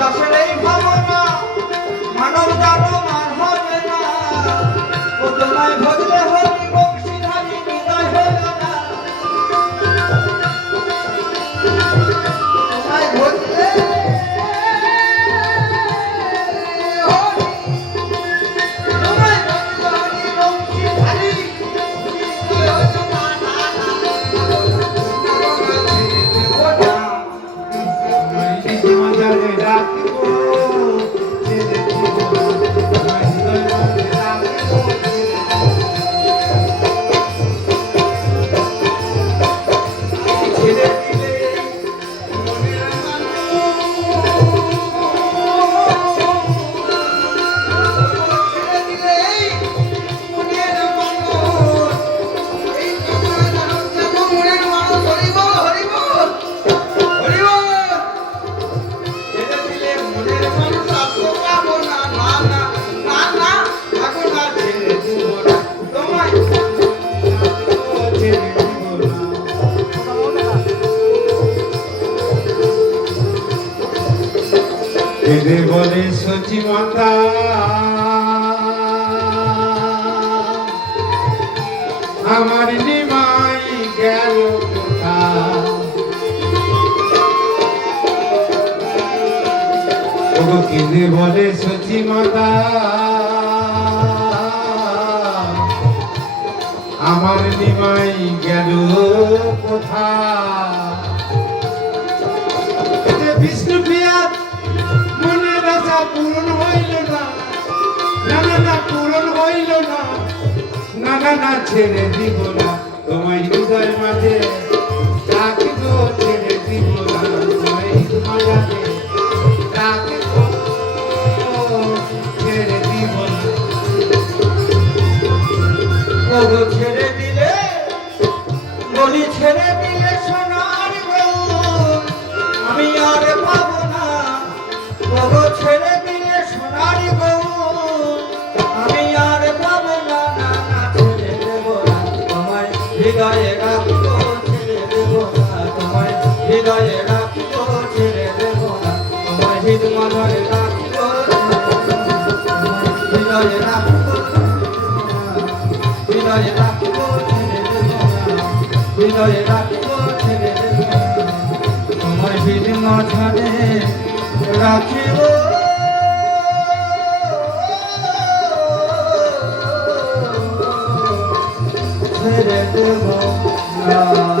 দাসের এই ভাবনা মানব জানো মান হবে না, ও তোমায় ভজলে হরি বংশীধারী হৃদয় হলো না, তোমায় ভজলে এদের বলে সচি মাতা আমার নিমাই গেল কেঁদে বলে সচি মাতা আমার নিমাই গেল কোথা বিষ্ণু প্রিয়া মনের আশা পূরণ হইল না, না না পূরণ হইল না, না না ছেড়ে দিব না তোমায় হৃদয় মাঝে রাখিব, ছেড়ে দিব না তোমায় হৃদয় মাঝে রাখিব, ছেড়ে দিব না। ওগো ছেড়ে দিলে বলি ছেড়ে দিলে সোনার গো আমি আর পাবো না, ওগো ছেড়ে দিলে সোনার গো আমি আর পাবো না, না না ছেড়ে দেব না তোমায় হৃদয়ে রাখবো, ছেড়ে দেব না তোমায় হৃদয়ে রাখবো, ছেড়ে দেব না তোমায় হৃদয়ে রাখবো, হৃদয়ে রাখবো, হৃদয়ে রাখবো, ছেড়ে দেব না হৃদয়ে রাখবো, ছেড়ে দেব না তোমায় হৃদ মাঝারে রাখিব, ছেড়ে দেব না।